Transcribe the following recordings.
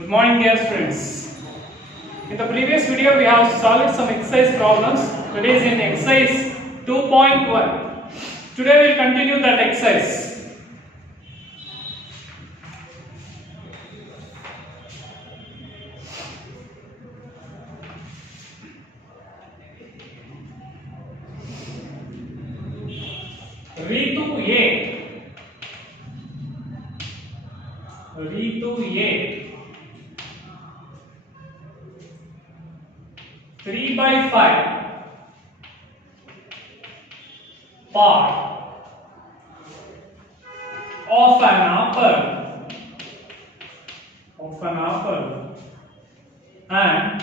Good morning, dear friends. In the previous video, we have solved some exercise problems. Today is in exercise 2.1. Today we will continue that exercise. Ritu A 3/5 part of an apple and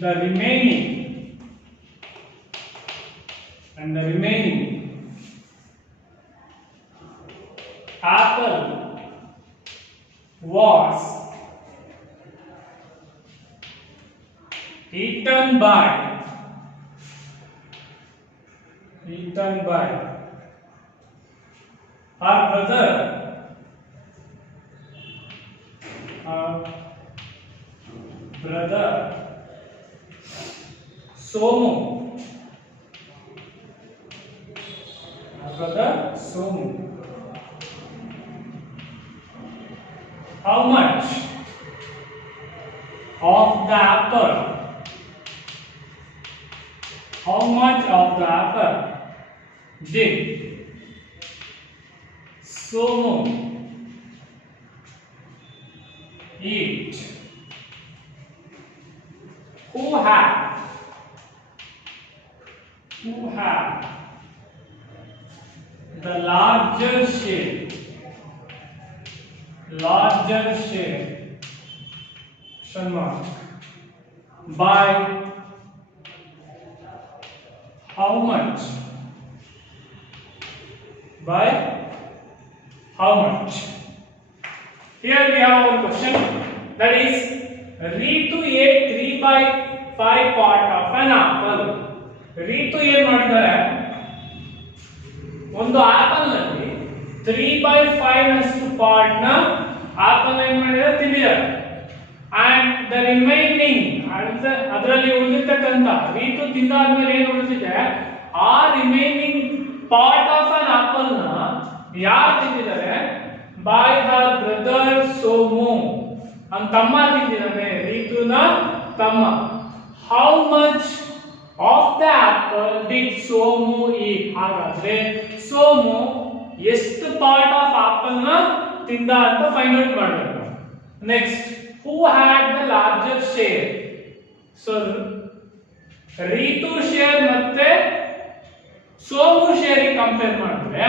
the remaining apple was eaten by her brother Somu. How much of the apple? Did Somu eat? Who had the larger share? By how much? Here we have one question, that is Ritu ate 3/5 part of an apple. Ritu ಏನು ಮಾಡಿದ್ದಾರೆ, ಒಂದು apple ನಲ್ಲಿ 3/5 ನಷ್ಟು part ನ apple ಏನು ಮಾಡಿದ್ದಾರೆ, ತಿಂದಿದ್ದಾರೆ. And the remaining ಅದರಲ್ಲಿ ಉಳಿದಿರ್ತಕ್ಕಂಥ ರೀತು ತಿಂದಾದ್ಮೇಲೆ ಏನು ಉಳಿದಿದೆ, ಆ remaining part of an apple ನ ಯಾರು ತಿಂದಿದ್ದಾರೆ? ಬೈ ಹರ್ ಬ್ರದರ್ ಸೋಮು, ಅವನ ತಮ್ಮ ತಿಂದಿದ್ದಾನೆ, ರೀತುನ ತಮ್ಮ. How much of the apple did Somu eat? ಹಾಗಾದ್ರೆ ಸೋಮು ಎಷ್ಟು ಪಾರ್ಟ್ ಆಫ್ ಆಪಲ್ ನ ತಿಂದ ಅಂತ ಫೈಂಡ್ ಔಟ್ ಮಾಡಬೇಕು. Next, who had the larger share? So Ritu share ಮತ್ತೆ ಸೋಮು ಶೇರ್ ಕಂಪೇರ್ ಮಾಡಿದ್ರೆ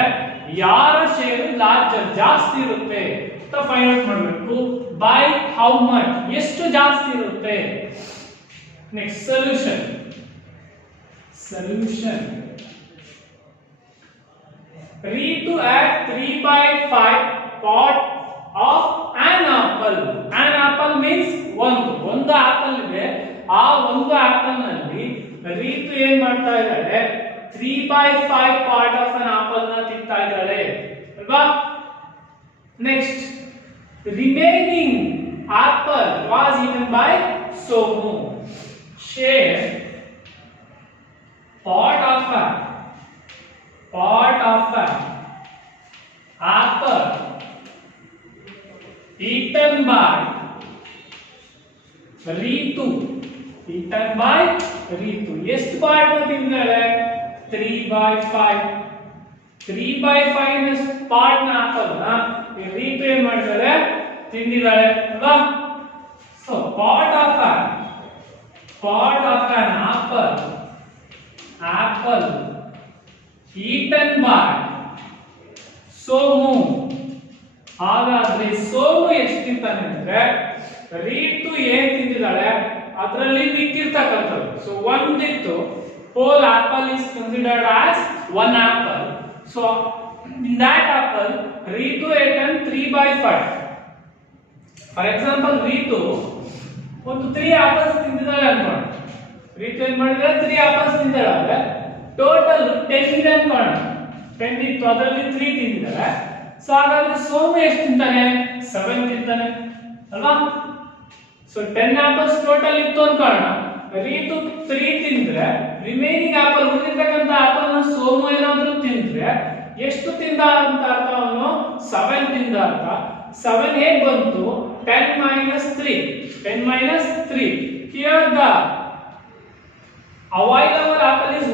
ಯಾರ ಶೇರ್ ಲಾರ್ಜರ್, ಜಾಸ್ತಿ ಇರುತ್ತೆ ಅಂತ ಫೈಂಡ್ ಔಟ್ ಮಾಡಬೇಕು. ಬೈ ಹೌ ಮಚ್, ಎಷ್ಟು ಜಾಸ್ತಿ ಇರುತ್ತೆ. Next, solution Ritu at 3/5 part of an apple. An apple means ಒಂದು ಆಪಲ್ ಇದೆ. ಆ ಒಂದು ಆಪಲ್ ನಲ್ಲಿ ರೀತು ಏನ್ ಮಾಡ್ತಾ ಇದ್ದಾರೆ, 3/5 ಪಾರ್ಟ್ ಆಫ್ ಅನ್ ಆಪಲ್ ನ ತಿಂತಾ ಇದ್ದಾರೆ ಅಲ್ವಾ. Next, remaining apple was eaten by Somu. Share part of an apple eaten by Ritu. ಎಷ್ಟು ಪಾರ್ಟ್ ತಿಂದಿದ್ದಾರೆ? 3/5. 3/5 ಪಾರ್ಟ್ ನ ಆಪಲ್ ನ ರೀತು ಏನ್ ಮಾಡಿದ್ದಾರೆ, ತಿಂದಿದ್ದಾರೆ ಅಲ್ವಾ. So part of an apple eaten by Somu. ಹಾಗಾದ್ರೆ ಸೋಮು ಎಷ್ಟು ತಿಂತಾನೆ ಅಂದ್ರೆ, ರೀತು ಏನ್ ತಿಂದಿದ್ದಾಳೆ ಅದರಲ್ಲಿ ಮಿಕ್ಕಿರ್ತಕ್ಕಂಥದ್ದು. ಸೊ ಒಂದಿತ್ತು, whole apple is considered as one apple. So in that apple Ritu ate 3/5. For example, Ritu ಒಂದು 3 apples ತಿಂದಿದ್ದಾಳೆ ಅನ್ಕೊಳ್ಳಿ. ರೀತು ಏನ್ ಮಾಡಿದ್ರೆ 3 apples ತಿಂದಿದ್ದಾಳೆ. ಟೋಟಲ್ 10 ಇದೆ ಅನ್ಕೊಳ್ಳೋಣ. 10 ಇತ್ತು, ಅದರಲ್ಲಿ 3 ತಿಂದಿದ್ದಾರೆ. ಸೊ ಹಾಗಾದ್ರೆ ಸೋಮು ಎಷ್ಟು ತಿಂತಾನೆ 7 ತಿಂತಾನೆ ಅಲ್ವಾ ಸೊ 10 ಆಪಲ್ಸ್ ಟೋಟಲ್ ಇತ್ತು ಅನ್ಕೊಳ್ಳೋಣ ರೀತು 3 ತಿಂದ್ರೆ ರಿಮೈನಿಂಗ್ ಆಪಲ್ ಉಳಿದಿರ್ತಕ್ಕಂಥ ಆಪಲ್ ನ ಸೋಮು ಏನಾದ್ರೂ ತಿಂದ್ರೆ ಎಷ್ಟು ತಿಂದ ಅಂತ ಅರ್ಥ ಅವನು 7 ತಿಂದ ಅಂತ 7 ಹೇಗೆ ಬಂತು 10 minus 3 here the available apple is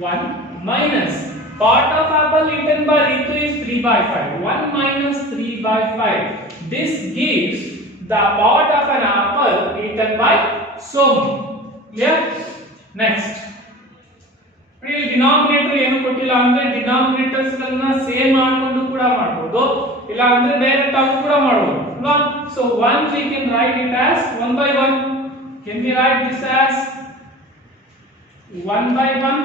1 minus part of apple eaten by Ritu is 3 by 5 1 minus 3 by 5 this gives the part of an apple eaten by Somu clear next ಇಲ್ಲಿ ಡಿನಾಮಿನೇಟರ್ ಏನು ಕೊಟ್ಟಿಲ್ಲ ಅಂದ್ರೆ ಡಿನಾಮಿನೇಟರ್ಸ್ ಗಳನ್ನ same ಮಾಡ್ಕೊಂಡು ಕೂಡ ಮಾಡಬಹುದು ಇಲ್ಲ ಅಂದ್ರೆ ಡೈರೆಕ್ಟ್ ಆಗಿ ಕೂಡ ಮಾಡಬಹುದು ಅಲ್ವಾ so 1 we can write it as 1 by 1 can we write this as 1 by 1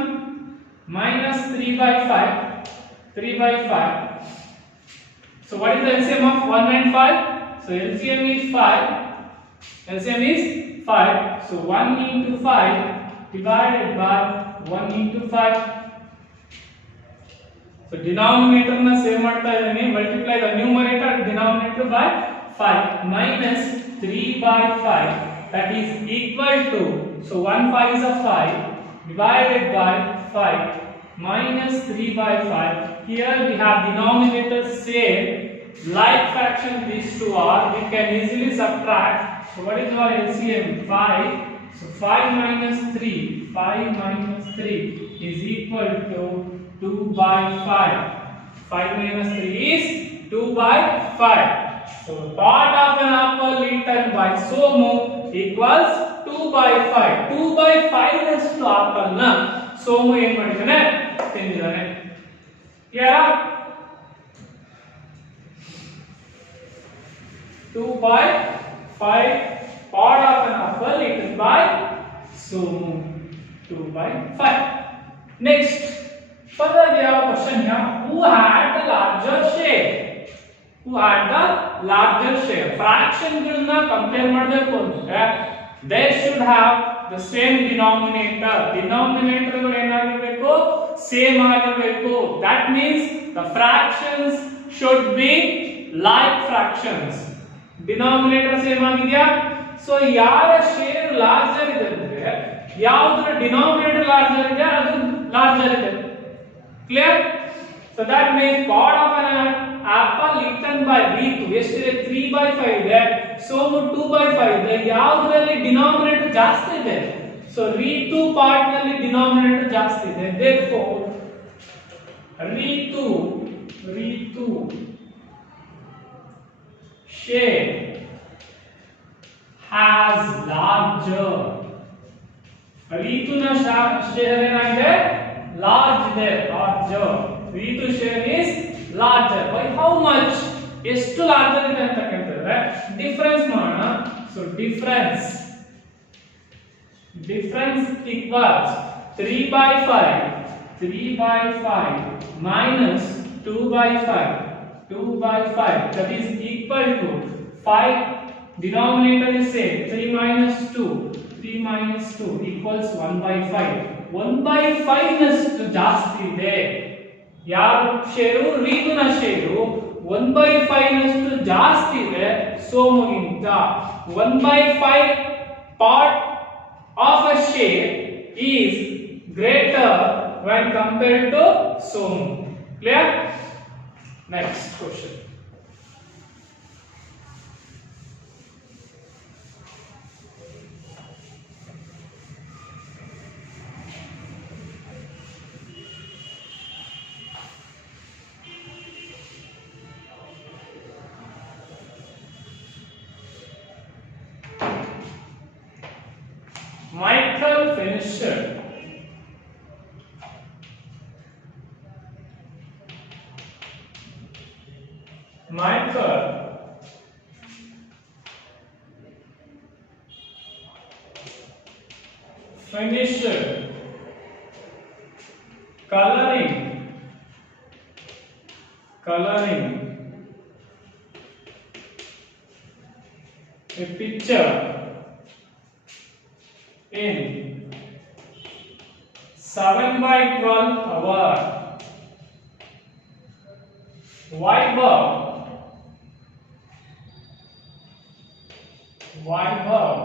minus 3 by 5 so what is the LCM of 1 and 5 so LCM is 5 so 1 into 5 divided by 1 into 5 so denominator na same ಮಾಡ್ತಾ ಇದೀನಿ multiply the numerator denominator by 5 minus 3 by 5 that is equal to so 1 5 is a 5 divided by 5 minus 3 by 5 here we have denominator same like fraction these two are we can easily subtract so what is our LCM 5 so 5 minus 3 is equal to 2 by 5 5 minus 3 is 2 by 5 so part of an apple eaten by Somu equals 2 by 5 2 by 5 ನಷ್ಟು apple ನ ಸೋಮು ಏನು ಮಾಡಿದಾನೆ ತಿಂದಿದ್ದಾನೆ clear 2 by 5 part of an apple eaten by Somu 2 by 5 next further we have a question here who had the larger share fraction ಗಳನ್ನ compare ಮಾಡಬೇಕು ಅಂದ್ರೆ they should have the same denominator ಗಳು ಏನಾಗಿರಬೇಕು same ಆಗಿರಬೇಕು that means the fractions should be like fractions denominator same ಆಗಿದೆಯಾ so ಯಾರ share larger ಇದೆ ಅಂದ್ರೆ ಯಾವುದರ ಡಿನಾಮಿನೇಟರ್ ಲಾರ್ಜರ್ ಇದೆ ಅದು ಲಾರ್ಜರ್ ಇದೆ clear so that means part of an apple eaten by Ritu ಎಷ್ಟಿದೆ 3 by 5 ಇದೆ Somu 2 by 5 ಇದೆ ಯಾವುದರಲ್ಲಿ ಡಿನಾಮಿನೇಟರ್ ಜಾಸ್ತಿ ಇದೆ so Ritu part ನಲ್ಲಿ ಡಿನಾಮಿನೇಟರ್ ಜಾಸ್ತಿ ಇದೆ therefore Ritu share has larger Ritu na share ಏನಾಗಿದೆ large ಇದೆ larger Ritu share is larger by how much ಎಷ್ಟು larger ಇದೆ ಅಂತ ಕೇಳ್ತಿದ್ರೆ ಡಿಫರೆನ್ಸ್ ಮಾಡೋಣ so difference equals 3 by 5 minus 2 by 5 that is equal to 5 denominator is same 3 minus 2 equals 1 by 5 1 by 5 ನಷ್ಟು ಜಾಸ್ತಿ ಇದೆ ಯಾರ ಶೇರು ರೀತುನ ಶೇರು 1 by 5 ನಷ್ಟು ಜಾಸ್ತಿ ಇದೆ ಸೋಮುಗಿಂತ 1 by 5 part of a share is greater when compared to Somu clear next question Michael finisher coloring a picture in 7 by 12 hour Vaibhav, Vaibhav,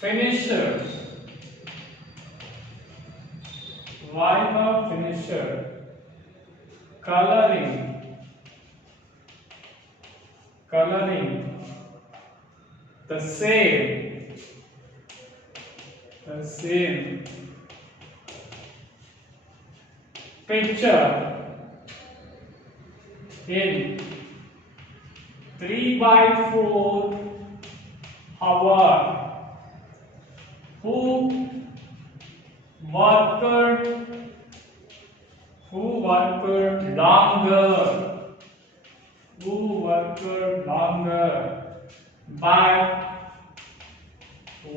finisher, Vaibhav, finisher, coloring, coloring, the same, picture in 3/4 hour, who worked longer, by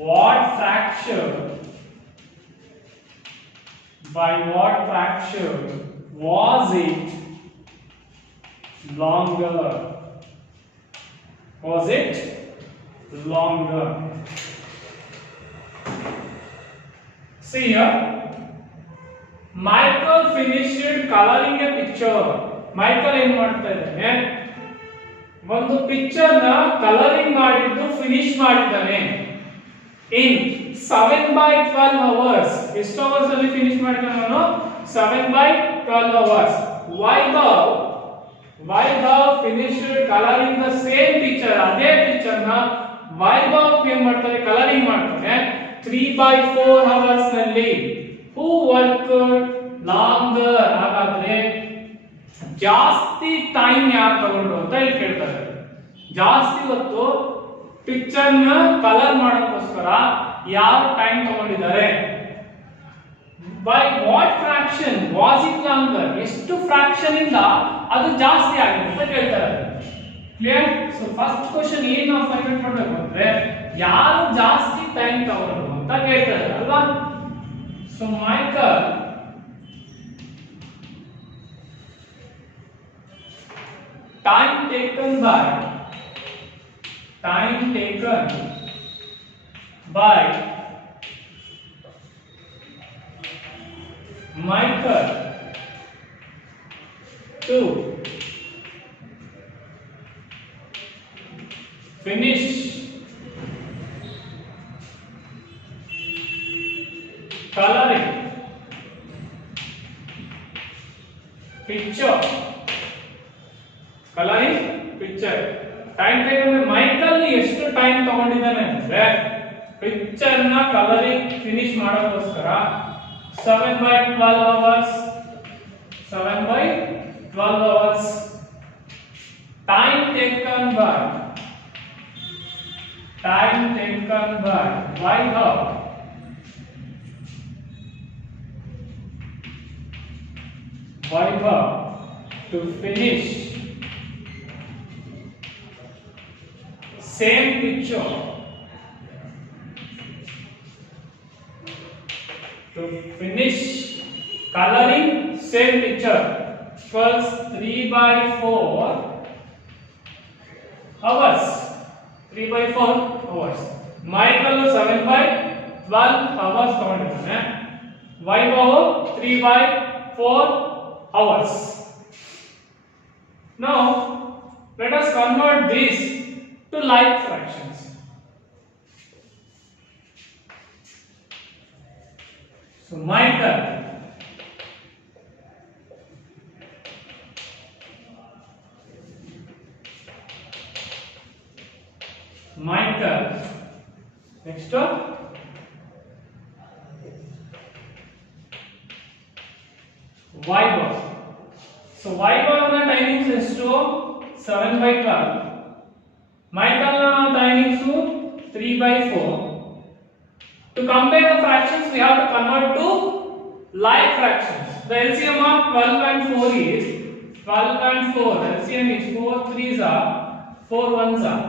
what fraction was it longer? See here, Michael finished coloring a picture. Michael ಏನು ಮಾಡ್ತಾ ಇದ್ದಾನೆ, ಒಂದು picture ನ colouring ಮಾಡಿದ್ದು finish ಮಾಡಿದ್ದಾನೆ in 7/12 hours. ಎಷ್ಟು hours ಅಲ್ಲಿ finish ಮಾಡಿದ್ದಾನೆ ಅವನು? 7/12 hours. Vaibhav finished coloring the same picture. ಅದೇ ಪಿಕ್ಚರ್ ನ Vaibhav ಏನು ಮಾಡ್ತಾನೆ, ಕಲರಿಂಗ್ ಮಾಡ್ತಾನೆ 3/4 hours ನಲ್ಲಿ. Who worked longer? ಹಾಗಾದ್ರೆ ಜಾಸ್ತಿ ಟೈಮ್ ಯಾರು ತಗೊಂಡ್ರು ಅಂತ ಇಲ್ಲಿ ಕೇಳ್ತಾರೆ. ಜಾಸ್ತಿ ಹೊತ್ತು ಪಿಕ್ಚರ್ ನ ಕಲರ್ ಮಾಡೋಕ್ಕೋಸ್ಕರ ಯಾರು ಟೈಮ್ ತಗೊಂಡಿದ್ದಾರೆ? By what fraction was it longer? ಎಷ್ಟು ಫ್ರಾಕ್ಷನ್ ಇಂದ ಅದು ಜಾಸ್ತಿ ಆಗಿದೆ ಅಂತ ಕೇಳ್ತಾರೆ. ಕ್ಲಿಯರ್? ಸೊ ಫಸ್ಟ್ ಕ್ವೆಶ್ಚನ್ ಏನು ನಾವು ಫೈಂಡ್ ಔಟ್ ಮಾಡಬೇಕು ಅಂದ್ರೆ ಯಾರು ಜಾಸ್ತಿ ಟೈಮ್ ತಗೊಂಡ್ರು ಅಂತ ಕೇಳ್ತಾರೆ ಅಲ್ವಾ? So Michael time taken by Michael to finish coloring picture. Colouring picture time taken Michael ಎಷ್ಟು ಟೈಮ್ ತಗೊಂಡಿದ್ದಾನೆ ಅಂದ್ರೆ ಪಿಕ್ಚರ್ ನ ಕಲರಿಂಗ್ ಫಿನಿಶ್ ಮಾಡೋಕ್ಕೋಸ್ಕರ 7/12 hours. Time taken by Vaibhav to finish same picture, to finish coloring same picture equals 3/4 hours. Michael 7/12 hours ತಗೊಂಡಿದ್ದಾನೆ, Vaibhav 3/4 hours. Now let us convert this to like fractions. So Michael next one Vaibhav. So Vaibhav na timings ಎಷ್ಟು 7/12. Michael timings 3/4. To compare the fractions, we have to convert to like fractions. The LCM of 12 and 4 is 12 and 4. LCM is 4 3s are 4 1s are.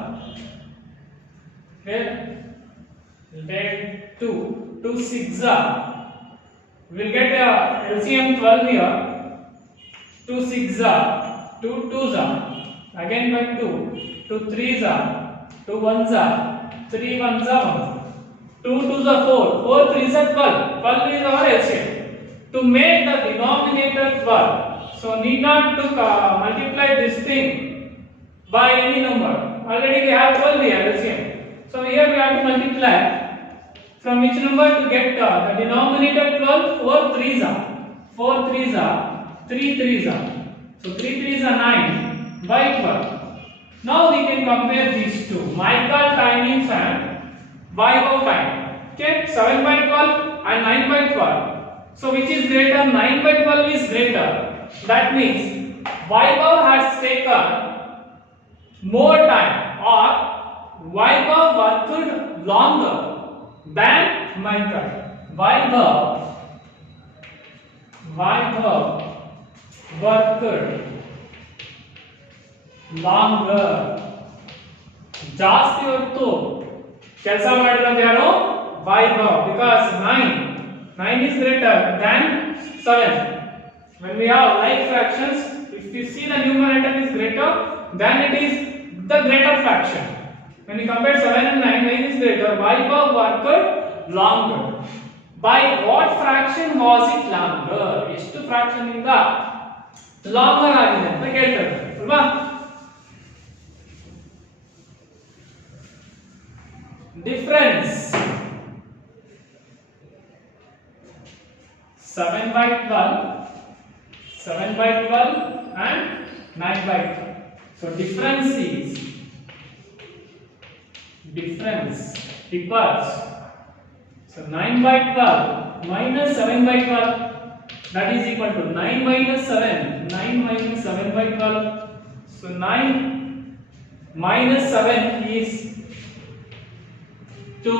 Okay. We'll take 2 6s are. We'll get LCM 12 here. 2 6s are 2 2s are. Again by 2 3s are 2 1s are 3 1s are 1. 2 2s are 4 3s are 12 is our LCM. To make the denominator 12, So need not to multiply this thing by any number. Already we have 12 here LCM. So here we have to multiply from which number to get the denominator 12. 4 3s are 4 3s are 3 3s are. So 3 3s are 9 by 12. Now we can compare these two. Michael timings and Vaibhav time. Okay, 7 by 12 and 9 by 12. So which is greater? 9 by 12 is greater. That means Vaibhav has taken more time, or Vaibhav worked longer than Michael. Vaibhav worked longer. ಜಾಸ್ತಿ ಹೊತ್ತು ಕೆಲಸ ಮಾಡಿರೋದು ಯಾರು? Vaibhav, because 9 is greater than 7. When we have like fractions, if you see the numerator is greater, then it is the greater fraction. When we compare 7 and 9 is greater. Vaibhav worked longer. By what fraction was it longer? ಎಷ್ಟು fraction ಇಂದ longer ಆಗಿದೆ ಅಂತ ಕೇಳ್ತಾರೆ ಅಲ್ವಾ? Difference 7 by 12 and 9 by 12. So difference equals, so 9 by 12 minus 7 by 12, that is equal to 9 minus 7 by 12. So 9 minus 7 is 2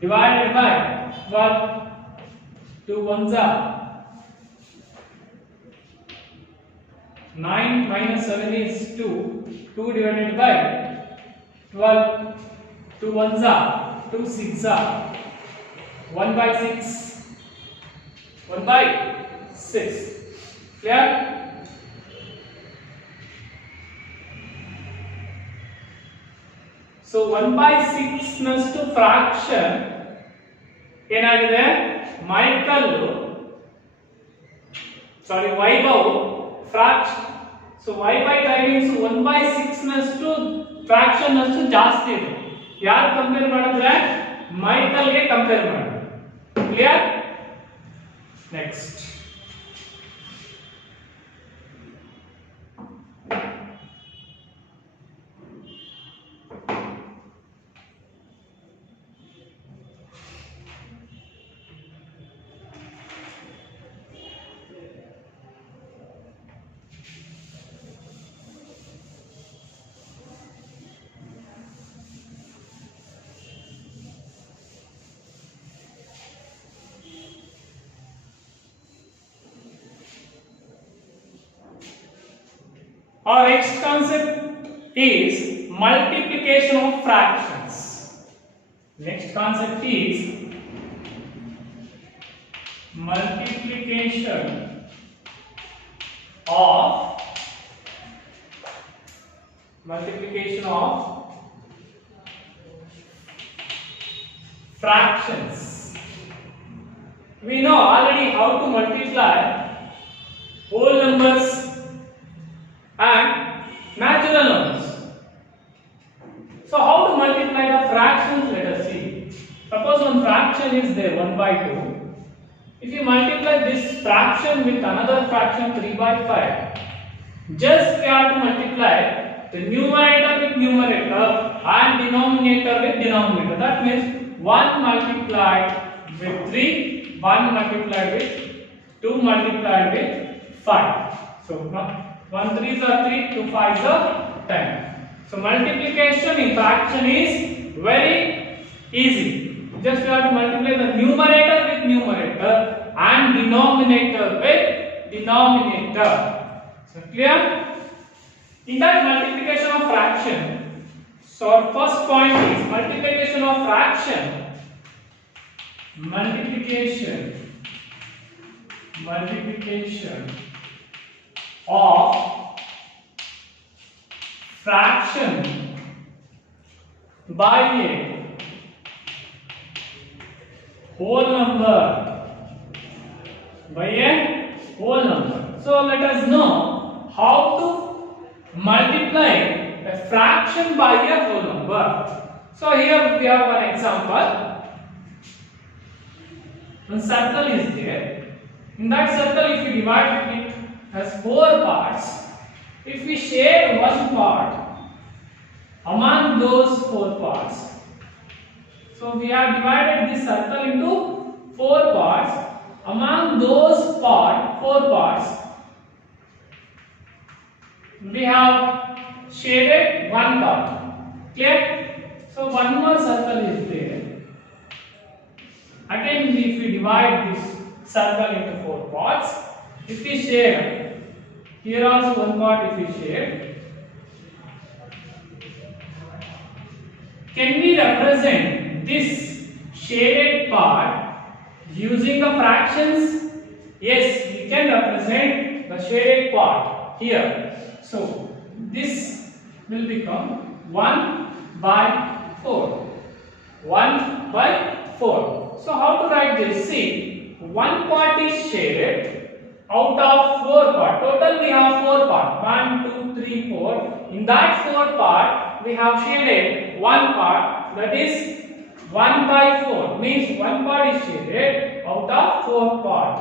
divided by 12. 2 ones are 9 minus 7 is 2. 2 divided by 12. 2 ones are 2 6 are 1 by 6. 1 by 6. Clear? So 1 by 6 next to fraction ಏನಾಗಿದೆ? Vaibhav fraction. So y by timings 1 by 6 ನಷ್ಟು fraction ನಷ್ಟು ಜಾಸ್ತಿ ಇದೆ. ಯಾರು compare ಮಾಡಿದ್ರೆ Michael ಗೆ compare ಮಾಡಿ. Clear? Next our next concept is multiplication of fractions. Next concept is multiplication of fractions. We know already how to multiply whole numbers and natural numbers. So how to multiply the fractions? Let us see. Suppose one fraction is there, 1 by 2. If you multiply this fraction with another fraction, 3 by 5, just we have to multiply the numerator with numerator and denominator with denominator. That means 1 multiplied with 3, 1 multiplied with 2 multiplied with 5. So 1 3s are 3, 2 5s are 10. So multiplication in fraction is very easy. Just you have to multiply the numerator with numerator and denominator with denominator. So clear? In that multiplication of fraction, so our first point is multiplication of fraction. Multiplication of fraction by a whole number. So let us know how to multiply a fraction by a whole number. So here we have one example. One circle is there. In that circle, if we divide it as 4 parts, if we share one part among those 4 parts, so we have divided this circle into 4 parts. Among those 4 parts, we have shaded one part. Clear? So one more circle is there. Again, if we divide this circle into 4 parts, if we share, here also one part if we share, can we represent this shaded part using the fractions? Yes, we can represent the shaded part here. So this will become 1 by 4. 1 by 4. So how to write this? See, one part is shaded out of 4 parts. Total we have 4 parts. 1, 2, 3, 4. In that 4 part, we have shaded one part, that is 1 by 4. Means one part is shaded out of 4 parts.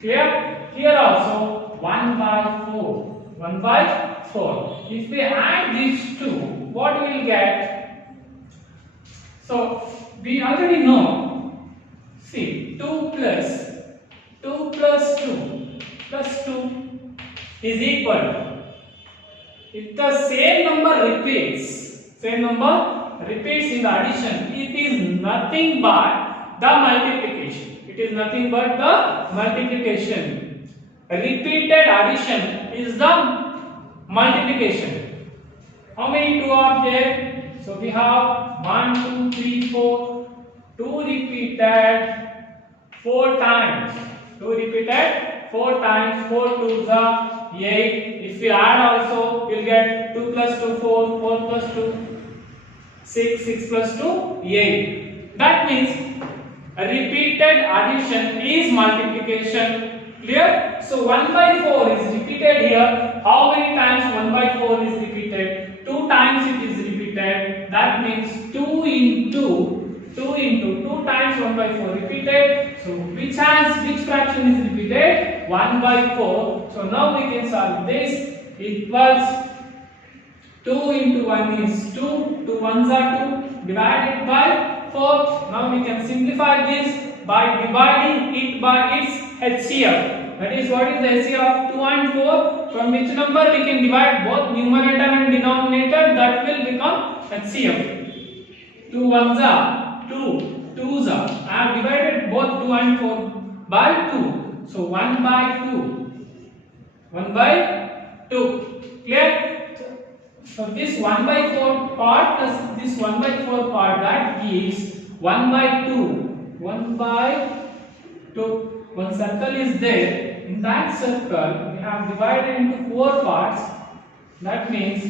Clear? Here also 1 by 4. 1 by 4. If we add these two, what we will get? So we already know. See, 2 plus 2 plus 2 is equal. If the same number repeats in the addition, it is nothing but the multiplication. It is nothing but the multiplication. Repeated addition is the multiplication. How many 2 are there? So we have 1, 2, 3, 4. 2 repeated 4 times. 2 repeated 4 times. 4 2s are 8. If we add also, we will get 2 plus 2 4. 4 plus 2 6. 6 plus 2 8. That means a repeated addition is multiplication. Clear? So 1 by 4 is repeated here. How many times 1 by 4 is repeated? 2 times it is repeated. That means 2 into 2 times 1 by 4 repeated. So which fraction is repeated? 1 by 4. So now we can solve this. Equals 2 into 1 is 2. 2 1s are 2. Divided by 4. Now we can simplify this by dividing it by its HCF. That is, what is the HCF of 2 and 4? From which number we can divide both numerator and denominator? That will become HCF. 2 1s are 2. 2s are. I have divided both 2 and 4 by 2. So 1 by 2. 1 by 2. Clear? So this 1 by 4 part plus this 1 by 4 part, that gives 1 by 2. 1 by 2. One circle is there. In that circle, we have divided into 4 parts. That means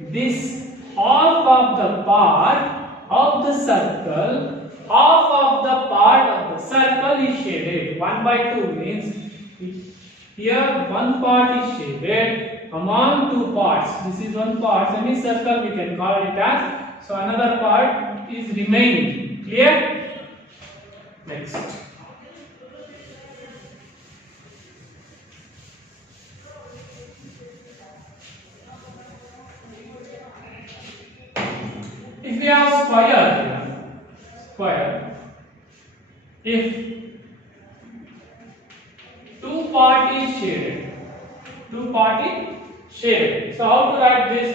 this half of the part of the circle, half of the part of the circle is shaded. 1 by 2 means here one part is shaded among 2 parts. This is one part, semicircle we can call it as. So another part is remaining. Clear? Next. If we have square, if 2 part is shaded, so how to write this?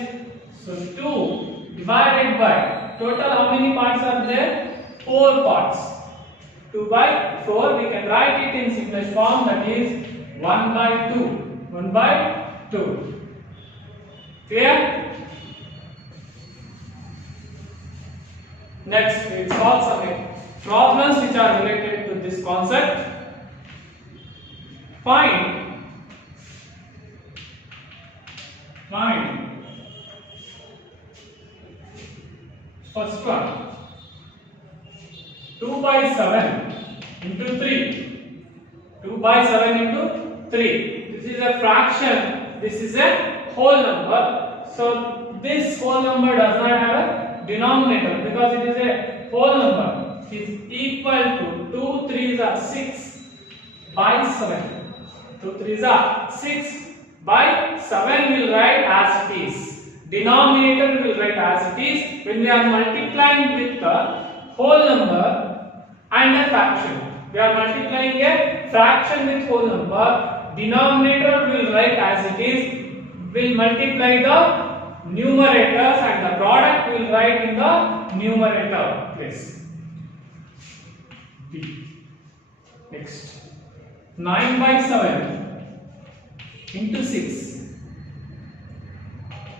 So 2 divided by, total how many parts are there? 4 parts. 2 by 4, we can write it in simplest form, that is 1 by 2. 1 by 2. Clear? Next, we will solve some problems which are related to this concept. Find first one, 2 by 7 into 3. 2 by 7 into 3. This is a fraction, this is a whole number. So this whole number does not have a denominator because it is a whole number. It is equal to 2 3s are 6 by 7. 2 3s are 6 by 7 will write as it is. Denominator will write as it is when we are multiplying with the whole number and a fraction. We are multiplying a fraction with whole number. Denominator will write as it is. Will multiply the numerators and the product will write in the numerator place. B. Next. 9 by 7 into 6.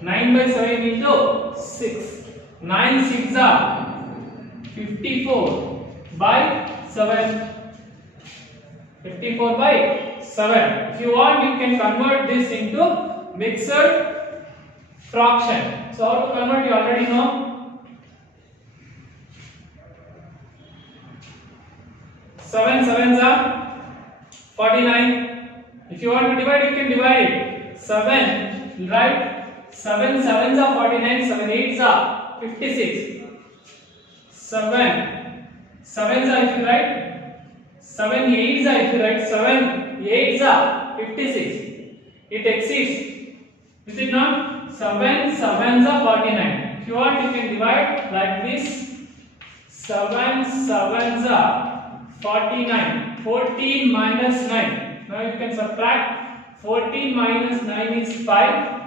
9 by 7 into 6. 9 6 are 54 by 7. 54 by 7. If you want, you can convert this into mixed fraction. So how to convert, you already know. 7 7s are 49. If you want to divide, you can divide it. 7, right? 7 7s are 49. 7 8s are 56. 7 7s are, if you write, 7 8s are, if you write, 7 8s are 56. It exceeds. Is it not? 7 7s are 49. If you want, you can divide like this. 7 7s are 49. 14 minus 9. Now you can subtract. 14 minus 9 is 5.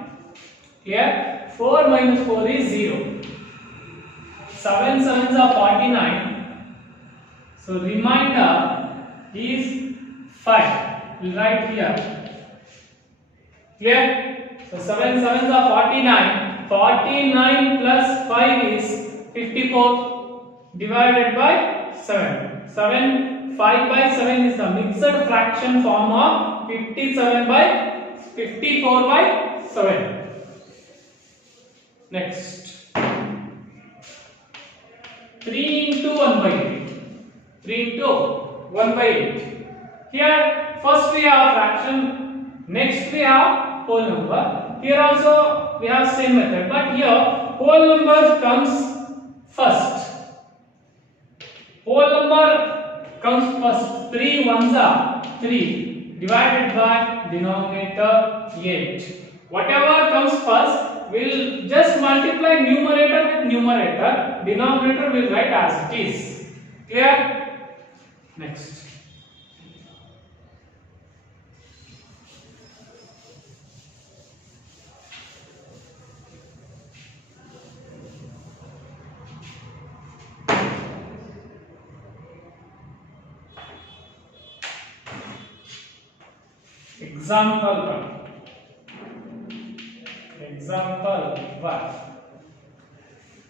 Here 4 minus 4 is 0. 7 7s are 49. So remainder is 5. We'll write here. Clear? So 7 7s are 49. 49 plus 5 is 54 divided by 7. 5 by 7 is the mixed fraction form of 54 by 7. Next. 3 into 1 by 8. 3 into 1 by 8. Here first we have fraction, next we have whole number. Here also we have same method, but here whole number comes first. Whole number comes first. 3 1s are 3 divided by denominator 8. Whatever comes first, we'll just multiply numerator with numerator. Denominator will write as it is. Clear? Next. Example 1.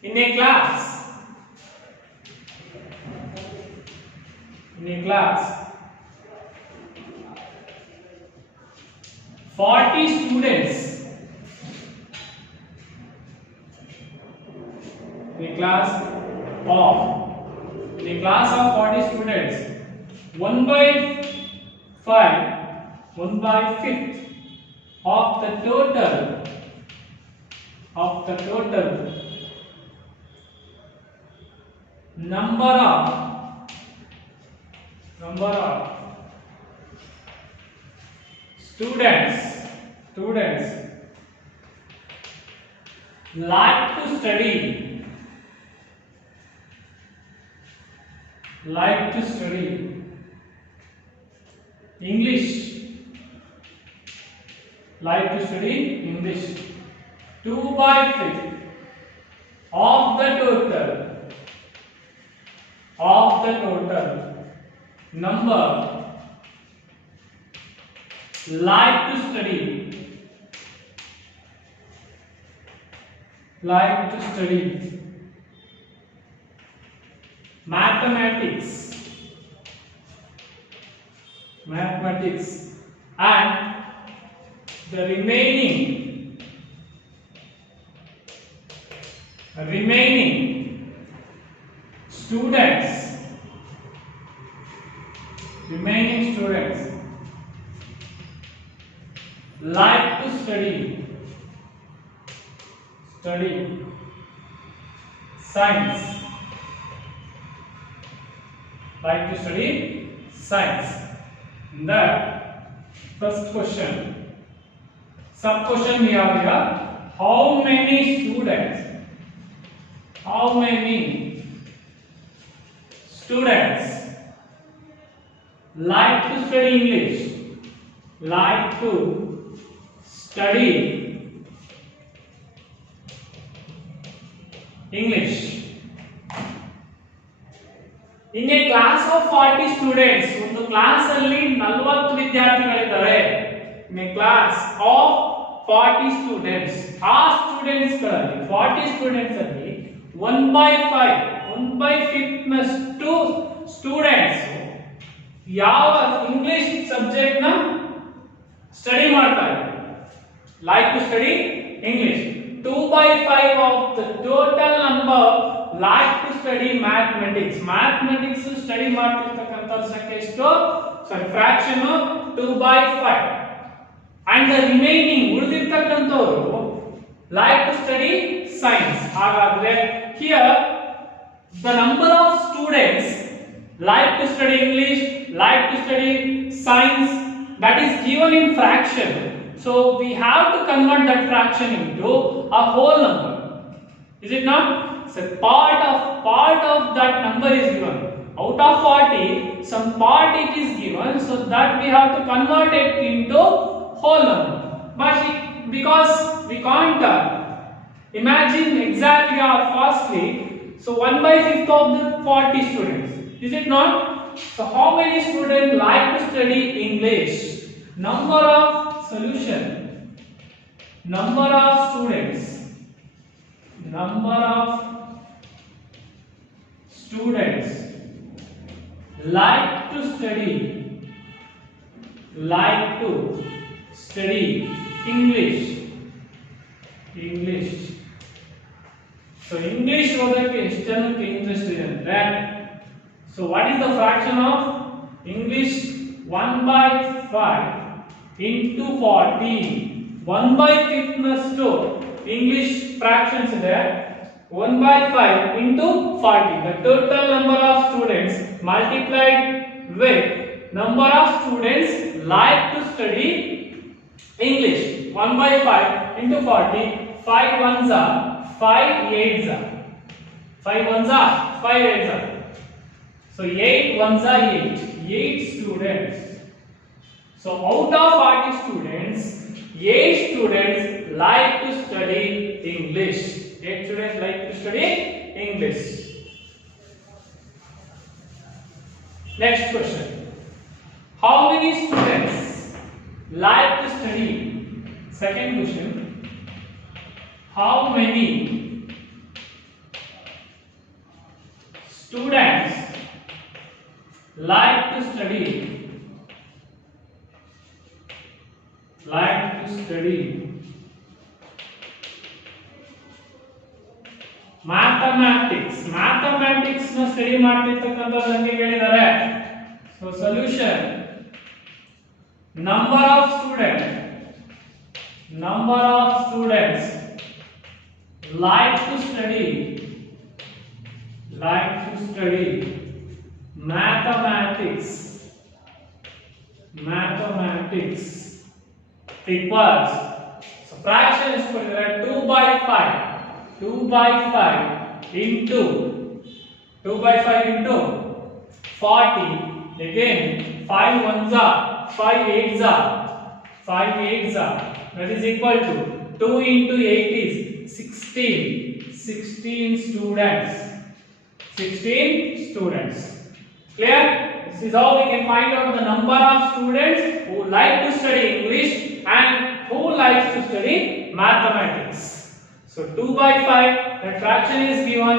In a class 40 students. In a class of 40 students, 1 by 5, 1 by 5th of the total number of students like to study English. 2 by 5th of the total number like to study mathematics and the remaining students like to study science, like to study science. The first question, sub question we have here, how many students like to study English, like to study English. In a class of 40 students, ಒಂದು class ಅಲ್ಲಿ 40 ವಿದ್ಯಾರ್ಥಿಗಳಿದ್ದಾರೆ. In a class of 40 students, ಆ students ಗಳಲ್ಲಿ 40 students ಅಲ್ಲಿ 1/5 ನಷ್ಟು students ಯಾವ English subject ನ study ಮಾಡ್ತಾರೆ, like to study English. 2/5 of the total number like to study mathematics. Mathematics study ಮಾಡ್ತಿರ್ತಕ್ಕಂತ ಸಂಖ್ಯೆ ಎಷ್ಟು? Fraction 2/5. and the remaining ಉಳಿದಿರ್ತಕ್ಕಂತವರು like to study science. ಹಾಗಾದ್ರೆ here the number of students like to study English, like to study science, that is given in fraction. So we have to convert that fraction into a whole number. Is it not? So part of that number is given. Out of 40, some part it is given, so that we have to convert it into whole number. But because we can't imagine exactly or fastly, so 1/5 of the 40 students. Is it not? So how many students like to study English? Number of solution, number of students like to study English. So English ಓದಕ್ಕೆ ಎಷ್ಟು ಜನಕ್ಕೆ interest ಇದೆ ಅಂದ್ರೆ, so what is the fraction of English? 1/5 into 40. 1/5 ನಷ್ಟು English fractions ಇದೆ. 1/5 into 40. The total number of students multiplied with number of students like to study English. 1/5 into 40. 5 ones are 5 8s are 5 ones are 5 8s are. So 8 ones are 8 students. So out of 40 students, 8 students like to study English. 8 students like to study English. Next question. How many students like to study? Second question. How many students like to study mathematics. Mathematics na study ಮಾಡ್ತಿರ್ತಕ್ಕಂತ ಸಂಖ್ಯೆ ಕೇಳಿದ್ದಾರೆ. So solution, number of students like to study mathematics equals, so fraction is put there 2/5 into 40. Again 5 ones are 5 8s are 5 8s are, that is equal to 2 into 8 is 16 students. Clear? This is how we can find out the number of students who like to study English and who likes to study mathematics. So 2/5, the fraction is given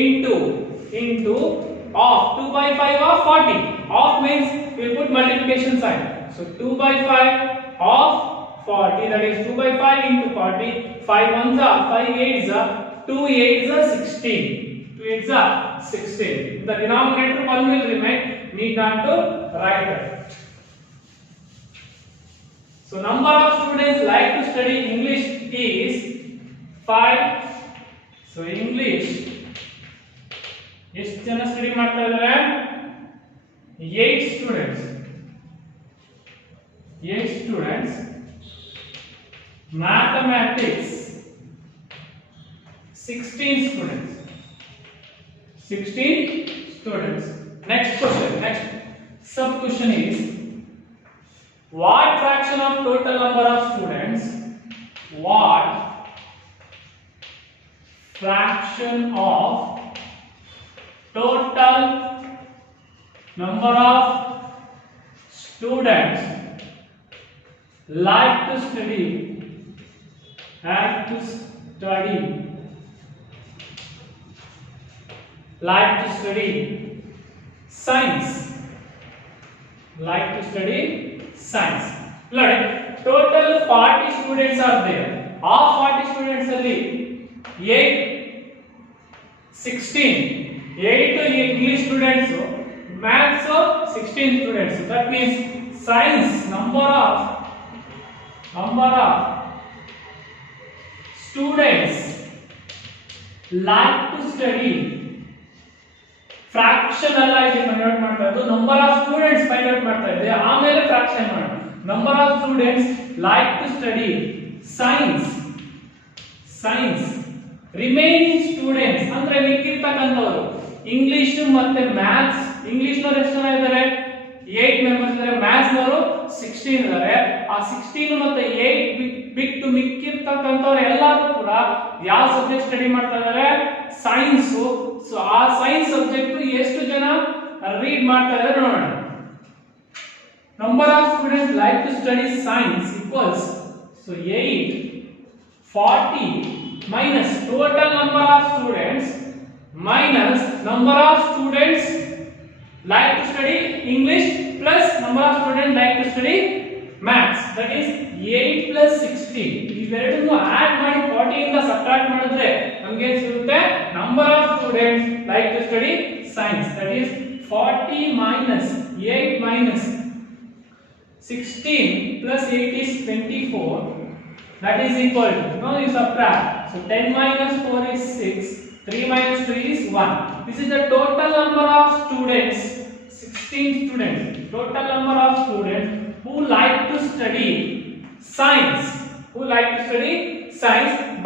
into of 2/5 of 40. Of means we will put multiplication sign. So 2/5 of 40, that is 2/5 into 40. 5 ones are 5 8s are 2 8s are 16. 2 8s are 16. The denominator 1 will remain. Need not to write that. So number of students like to study English is 5. So English ಎಷ್ಟು ಜನ study ಮಾಡ್ತಾ ಇದ್ದಾರೆ? 8 students. 8 students. Mathematics 16 students. 16 students. Next question. Next sub question is, what fraction of total number of students? What fraction of total number of students like to study science? Like to study science. Look, total 40 students are there. Of 40 students alli 8 16 8 English students, maths 16 students. That means science number of students like to study fraction ಅಲ್ಲ ಇಲ್ಲಿ find out ಮಾಡ್ತಾ ಇದ್ದು, number of students find out ಮಾಡ್ತಾ ಇದ್ದೆ, ಆಮೇಲೆ fraction ಮಾಡೋಣ. Number of students like to study science remaining students ಅಂದ್ರೆ ಮಿಕ್ಕಿರ್ತಕ್ಕಂಥವರು ಇಂಗ್ಲಿಷ್ ಮತ್ತೆ ಮ್ಯಾಥ್ಸ್. ಇಂಗ್ಲಿಷ್ ನವರು ಎಷ್ಟು ಜನ ಇದ್ದಾರೆ? 8 ಮೆಂಬರ್ಸ್ ಇದ್ದಾರೆ. ಮ್ಯಾಥ್ಸ್ ನವರು 16 ಇದ್ದಾರೆ. ಆ 16 ಮತ್ತೆ 8 ಬಿಟ್ಟು ಮಿಕ್ಕಿರ್ತಕ್ಕಂಥವ್ರು ಎಲ್ಲರೂ ಕೂಡ ಯಾವ ಸಬ್ಜೆಕ್ಟ್ ಸ್ಟಡಿ ಮಾಡ್ತಾ ಇದ್ದಾರೆ? ಸೈನ್ಸ್. ಸೊ ಆ ಸೈನ್ಸ್ ಸಬ್ಜೆಕ್ಟ್ ಎಷ್ಟು ಜನ ರೀಡ್ ಮಾಡ್ತಾ ಇದ್ದಾರೆ ನೋಡೋಣ. Number of students like to study science equals, so 8 40 minus total number of students minus number of students like to study English plus number of students like to study maths. That is 8 plus 16. ಇವೆರಡನ್ನು add ಮಾಡಿ 40 ಇಂದ subtract ಮಾಡಿದ್ರೆ ನಮಗೆ ಏನು ಸಿಗುತ್ತೆ? Number of students like to study science. That is 40 minus 8 minus 16 plus 8 is 24. That is equal to, now you subtract, so 10 minus 4 is 6, 3 minus 3 is 1. This is the total number of students, 16 students, total number of students who like to study science,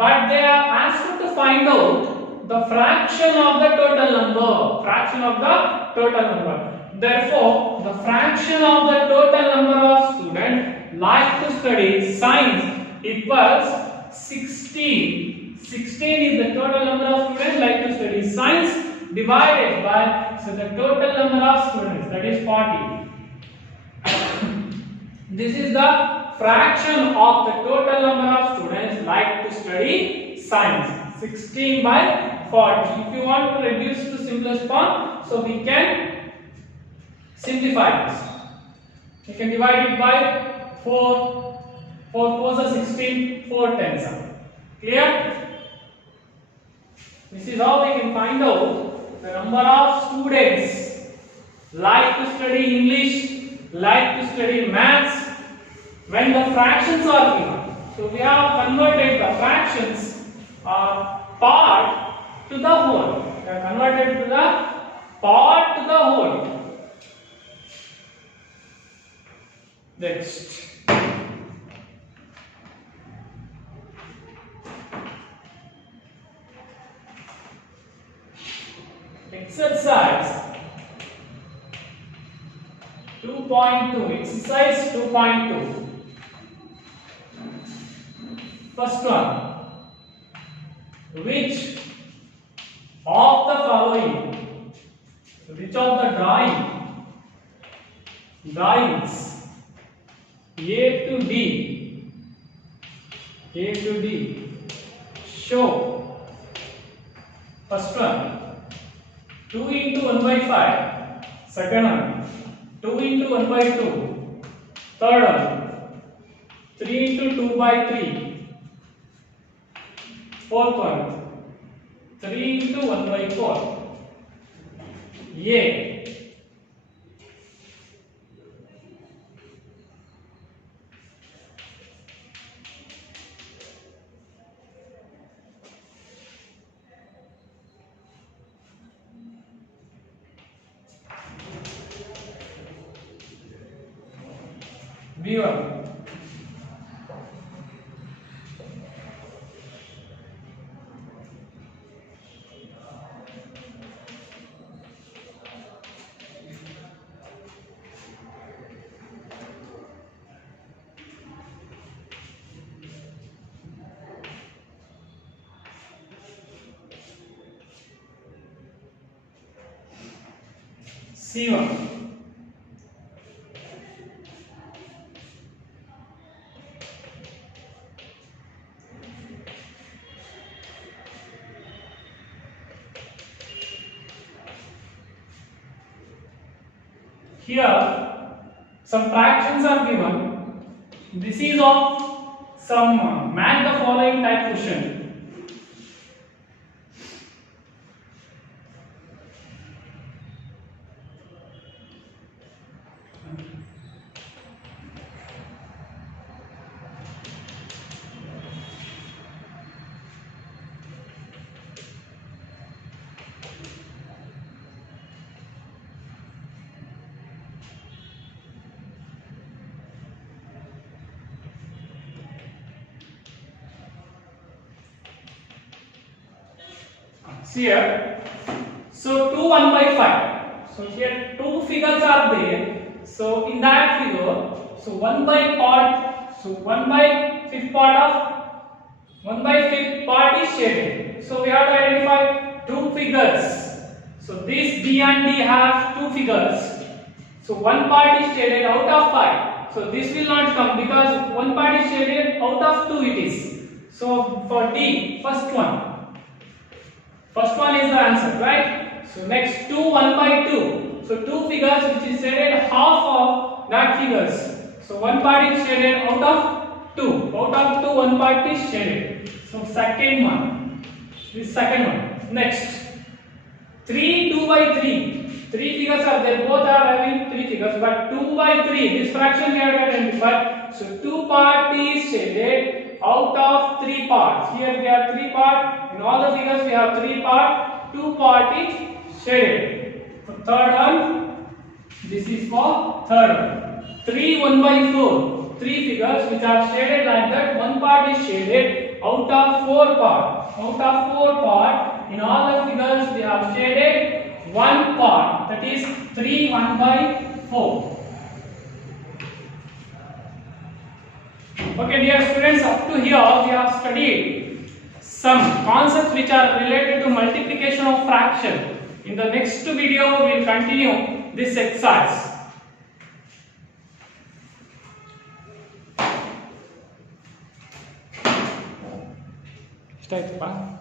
but they are asked to find out the fraction of the total number. Therefore, the fraction of the total number of students like to study science equals 16. 16 is the total number of students like to study science divided by, so the total number of students, that is 40. This is the fraction of the total number of students like to study science. 16 by 40. If you want to reduce to simplest form, so we can simplify this. You can divide it by 4. 4 4s are 16, 4 10s are. Clear? This is how we can find out the number of students like to study English, like to study maths when the fractions are given. So we have converted the fractions part to the whole. We have converted to the part to the whole. Next. Exercise 2.2. Exercise 2.2. First one. Which of the following, which of the drawings A to D show? First one, 2 into 1 by 5. Second one, 2 into 1 by 2. Third one, 3 into 2 by 3. Fourth one, 3 into 1 by 4. A. B1. C1. Here some fractions are given. This is of some match the following type question. See here, so 2 1 by 5. So here two figures are there. So in that figure, so 1 by part, so 1 by 5th part of 1 by 5th part is shaded. So we have to identify two figures. So this B and D have two figures. So one part is shaded out of 5. So this will not come because one part is shaded out of 2 it is. So for D, first one is the answer, right? So next 2 1 by 2. So two figures which is shaded half of that figures. So one part is shaded out of 2. Out of 2 one part is shaded. So second one. This second one. Next 3 2 by 3. Three figures are there. Both are having three figures, but 2 by 3. This fraction we have to identify. So 2 part is shaded out of 3 parts. Here we have 3 parts. In all the figures we have 3 parts. 2 part is shaded. For third one, this is for third one. 3 1 by 4. Three figures which are shaded like that. One part is shaded out of 4 parts. Out of 4 parts, in all the figures we have shaded one part, that is 3 1 by 4. Okay, dear students, up to here we have studied some concepts which are related to multiplication of fraction. In the next video we will continue this exercise. Start.